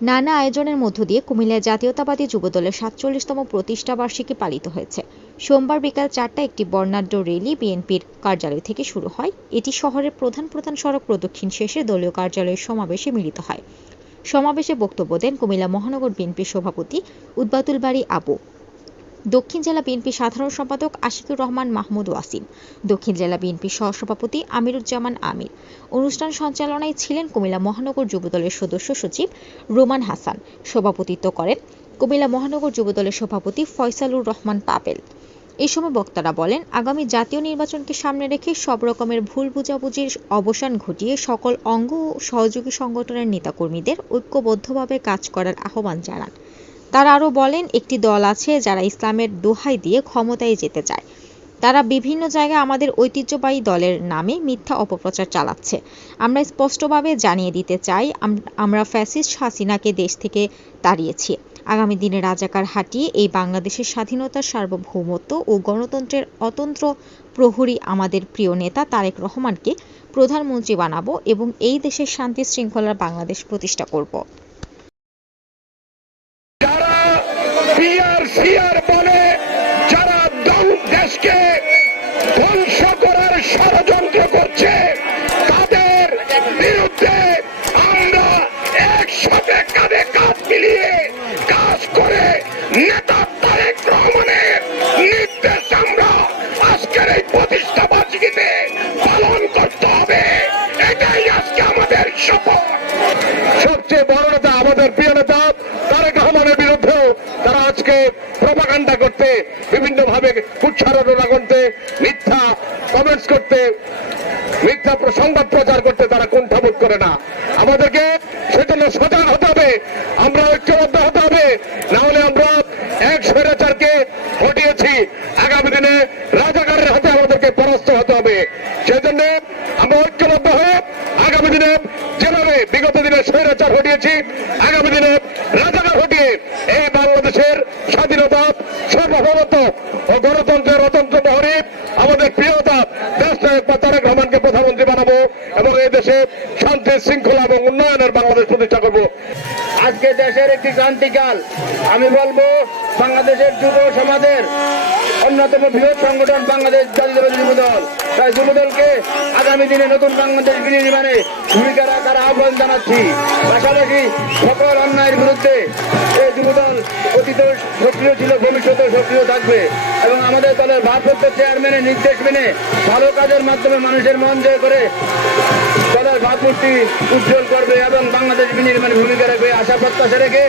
নানা আয়োজনের মধ্য দিয়ে কুমিল্লা জাতীয়তাবাদী যুবদলের সাতচল্লিশতম প্রতিষ্ঠা বার্ষিকী পালিত হয়েছে। সোমবার বিকাল চারটা একটি বর্ণাঢ্য রেলি বিএনপির কার্যালয় থেকে শুরু হয়। এটি শহরের প্রধান প্রধান সড়ক প্রদক্ষিণ শেষে দলীয় কার্যালয়ের সমাবেশে মিলিত হয়। সমাবেশে বক্তব্য দেন কুমিল্লা মহানগর বিএনপির সভাপতি উদ্বাতুল বাড়ি আবু। দক্ষিণ জেলা বিএনপি সাধারণ সম্পাদক আশিকুর রহমান মাহমুদ ওয়াসিম, দক্ষিণ জেলা বিএনপির সহসভাপতি আমিরুজ্জামান আমির। অনুষ্ঠান সঞ্চালনায় ছিলেন কুমিল্লা মহানগর যুবদলের সদস্য সচিব রোমান হাসান। সভাপতিত্ব করেন কুমিল্লা মহানগর যুবদলের সভাপতি ফয়সালুর রহমান পাবেল এ সময় বক্তারা বলেন, আগামী জাতীয় নির্বাচনকে সামনে রেখে সব রকমের ভুল বোঝাবুঝির অবসান ঘটিয়ে সকল অঙ্গ ও সহযোগী সংগঠনের নেতাকর্মীদের ঐক্যবদ্ধভাবে কাজ করার আহ্বান জানান। তারা আরও বলেন, একটি দল আছে যারা ইসলামের দোহাই দিয়ে ক্ষমতায় যেতে চায়। তারা বিভিন্ন জায়গায় আমাদের ঐতিহ্যবাহী দলের নামে মিথ্যা অপপ্রচার চালাচ্ছে। আমরা স্পষ্টভাবে জানিয়ে দিতে চাই, আম- আমরা ফ্যাসিস্ট হাসিনাকে দেশ থেকে তাড়িয়েছি। আগামী দিনে রাজাকার হাটিয়ে এই বাংলাদেশের স্বাধীনতার সার্বভৌমত্ব ও গণতন্ত্রের অতন্ত্র প্রহরী আমাদের প্রিয় নেতা তারেক রহমানকে প্রধানমন্ত্রী বানাবো এবং এই দেশের শান্তি শৃঙ্খলার বাংলাদেশ প্রতিষ্ঠা করব। সিয়ার বলে যারা দেশকে তারা আজকে প্রপাগান্ডা করতে বিভিন্ন ভাবে কুচ্ছারণা করতে মিথ্যা কমেন্টস করতে, মিথ্যা সংবাদ প্রচার করতে তারা কুণ্ঠাবোধ করে না। আমাদেরকে সেজন্য সজাগ হতে হবে, আমরা ঐক্যবদ্ধ হতে হবে না হলে আমরা এক স্বৈরাচারকে হটিয়েছি। আগামী দিনে রাজাকারের হাতে আমাদেরকে পরাস্ত হতে হবে। সেজন্য আমরা ঐক্যবদ্ধ হয়ে আগামী দিনে যেভাবে বিগত দিনে স্বৈরাচার হটিয়েছি, আগামী দিনে রাজাকার হটিয়ে এই বাংলাদেশের স্বাধীনতা সার্বভৌমত্ব ও গণতন্ত্রের অতন্ত্র প্রহরী আমাদের প্রিয়তা দেশ নায়ক বা তারেক রহমানকে প্রধানমন্ত্রী বানাবো এবং এই দেশে শান্তি শৃঙ্খলা এবং উন্নয়নের বাংলাদেশ প্রতিষ্ঠা করব। আজকে দেশের একটি ক্রান্তিকাল। আমি বলব, বাংলাদেশের যুব সমাজের অন্যতম বৃহৎ সংগঠন বাংলাদেশ জাতীয়তাবাদী যুব দল। তাই যুব দলকে আগামী দিনে নতুন বাংলাদেশ বিনির্মাণে ভূমিকা রাখার আহ্বান জানাচ্ছি। পাশাপাশি সকল অন্যায়ের বিরুদ্ধে এই যুব দল অতীত সক্রিয় ছিল ভবিষ্যতে সক্রিয় থাকবে এবং আমাদের দলের ভারপ্রাপ্ত চেয়ারম্যানের নির্দেশ মেনে ভালো কাজের মাধ্যমে মানুষের মন জয় করে দলের উজ্জ্বল করবে এবং বাংলাদেশ বিনির্মাণে ভূমিকা রাখবে আশা প্রত্যাশা রেখে